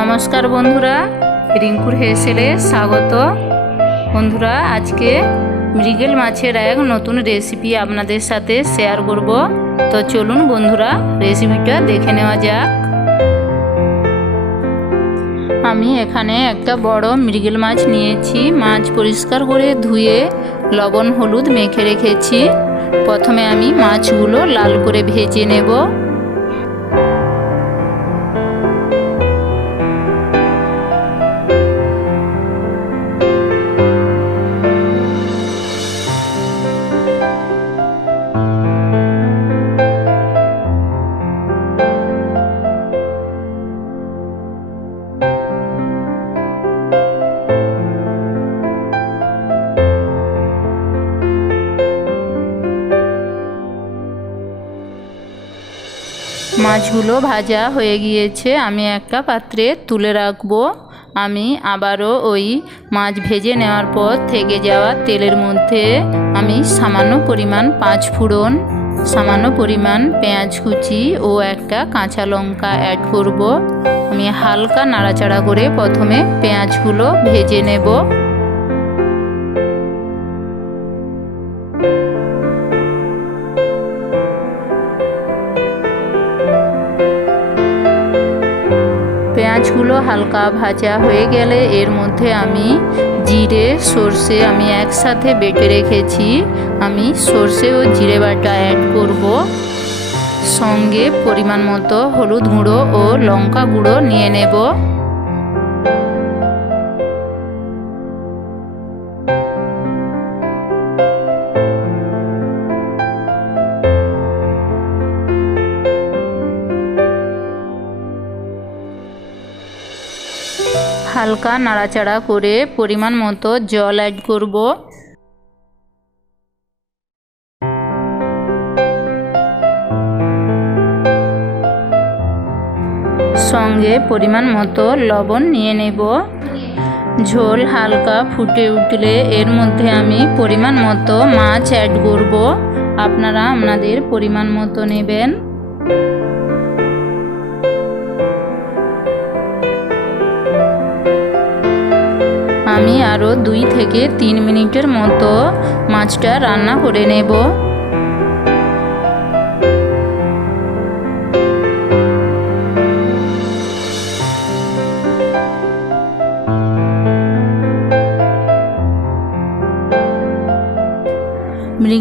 নমস্কার বন্ধুরা, রিঙ্কুর হেসেলে স্বাগত। বন্ধুরা, আজকে মৃগেল মাছের এক নতুন রেসিপি আপনাদের সাথে শেয়ার করব। তো চলুন বন্ধুরা রেসিপিটা দেখে নেওয়া যাক। আমি এখানে একটা বড় মৃগেল মাছ নিয়েছি। মাছ পরিষ্কার করে ধুয়ে লবণ, হলুদ মেখে রেখেছি। প্রথমে আমি মাছগুলো লাল করে ভেজে নেব। মাছগুলো ভাজা হয়ে গিয়েছে, আমি একটা পাত্রে তুলে রাখব। আমি আবারও ওই মাছ ভেজে নেওয়ার পর থেকে যাওয়া তেলের মধ্যে আমি সামান্য পরিমাণ পাঁচ ফোড়ন, সামান্য পরিমাণ পেঁয়াজ কুচি ও একটা কাঁচা লঙ্কা অ্যাড করব। আমি হালকা নাড়াচাড়া করে প্রথমে পেঁয়াজগুলো ভেজে নেব। পেঁয়াজগুলো হালকা ভাজা হয়ে গেলে এর মধ্যে আমি জিরে, সর্ষে আমি একসাথে বেটে রেখেছি। আমি সর্ষে ও জিরে বাটা অ্যাড করব। সঙ্গে পরিমাণ মতো হলুদ গুঁড়ো ও লঙ্কা গুঁড়ো নিয়ে নেব। হালকা নাড়াচাড়া করে পরিমাণ মতো জল অ্যাড করব। সঙ্গে পরিমাণ মতো লবণ নিয়ে নেব। ঝোল হালকা ফুটে উঠলে এর মধ্যে আমি পরিমাণ মতো মাছ অ্যাড করব। আপনারা আপনাদের পরিমাণ মতো নেবেন। আমি আরও দুই থেকে তিন মিনিটের মতো মাছটা রান্না করে নেব।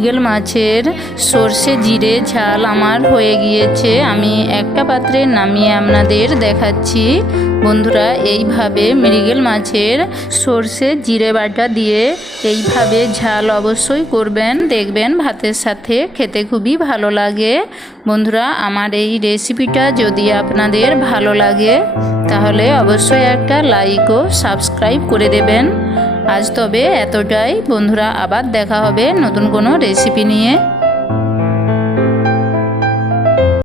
মৃগেল মাছের সর্ষে জিরে ঝাল আমার হয়ে গিয়েছে। আমি একটা পাত্রে নামিয়ে আপনাদের দেখাচ্ছি। বন্ধুরা, এইভাবে মৃগেল মাছের সর্ষে জিরে বাটা দিয়ে এইভাবে ঝাল অবশ্যই করবেন। দেখবেন ভাতের সাথে খেতে খুবই ভালো লাগে। বন্ধুরা, আমার এই রেসিপিটা যদি আপনাদের ভালো লাগে, তাহলে অবশ্যই একটা লাইক ও সাবস্ক্রাইব করে দেবেন। আজ তবে এতটাই। বন্ধুরা আবার দেখা হবে নতুন কোনো রেসিপি নিয়ে।